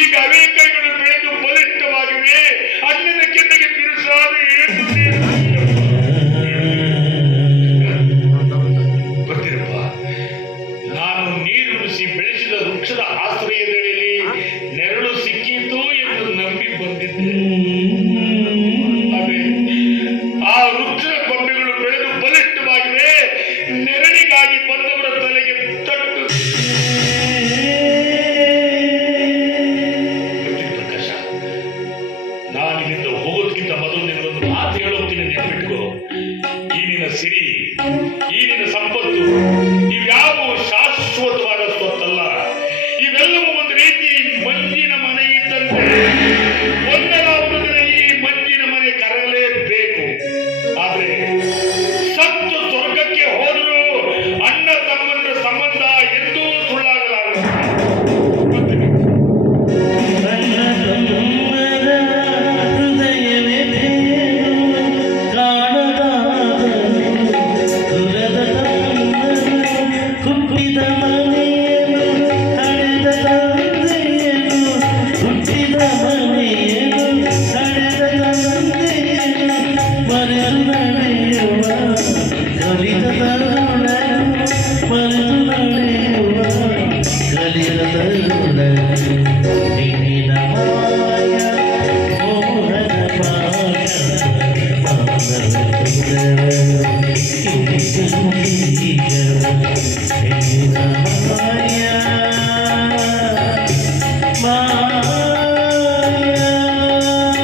ಈಗ ಅವೇ ಕೈಗಳು ಬೆಳೆದು ಬಲಿಷ್ಠವಾಗಿವೆ. ಅಣ್ಣನ ಕೆನ್ನೆಗೆ ಬಿರುಸಾದ ಗೊತ್ತಿರಪ್ಪ, ನಾನು ನೀರುಣಿಸಿ ಬೆಳೆಸಿದ ವೃಕ್ಷದ ಆಶ್ರಯದಲ್ಲಿ ನೆರಳು ಸಿಕ್ಕಿತು ಎಂದು ನಂಬಿ ಬಂದಿದ್ದೆ. ಅದೇ ಆ ವೃಕ್ಷದ ಕೊಂಬೆಗಳು ಬೆಳೆದು ಬಲಿಷ್ಠವಾಗಿವೆ. ನೆರಳಿಗಾಗಿ ಬಂದವರ ತಲೆಗೆ ತಟ್ಟು. ಪ್ರಕಾಶ, ನಾನಿಲ್ಲಿಂದ ಹೋಗೋದಕ್ಕಿಂತ ಮೊದಲು ನಿನ್ನೊಂದು ಮಾತು ಹೇಳೋಗ್ತೀನಿ, ನೆನಪಿಟ್ಕೋ. ಈ ನಿನ್ನ ಸಿರಿ, ಈ ನಿನ್ನ ಸಂಪತ್ತು ಇವ್ಯಾವ ಶಾಶ್ವತವಾದ ಸ್ವತ್ತಲ್ಲ. ಇವೆಲ್ಲವೂ ಒಂದು ರೀತಿ ಮಂಜಿನ ಮನೆ ಇದ್ದಂತೆ. ಒಂದಲ್ಲ ಒಂದು ದಿನ ಈ ಮಂಜಿನ ಮನೆ ಕರಲೇಬೇಕು. ಆದ್ರೆ ಸತ್ತು ಸ್ವರ್ಗಕ್ಕೆ ಹೋದರೂ ಅಣ್ಣ ತಮ್ಮಂದ್ರ ಸಂಬಂಧ ಎಂದೂ ಸುಳ್ಳಾಗಲಾರದು. Thank you.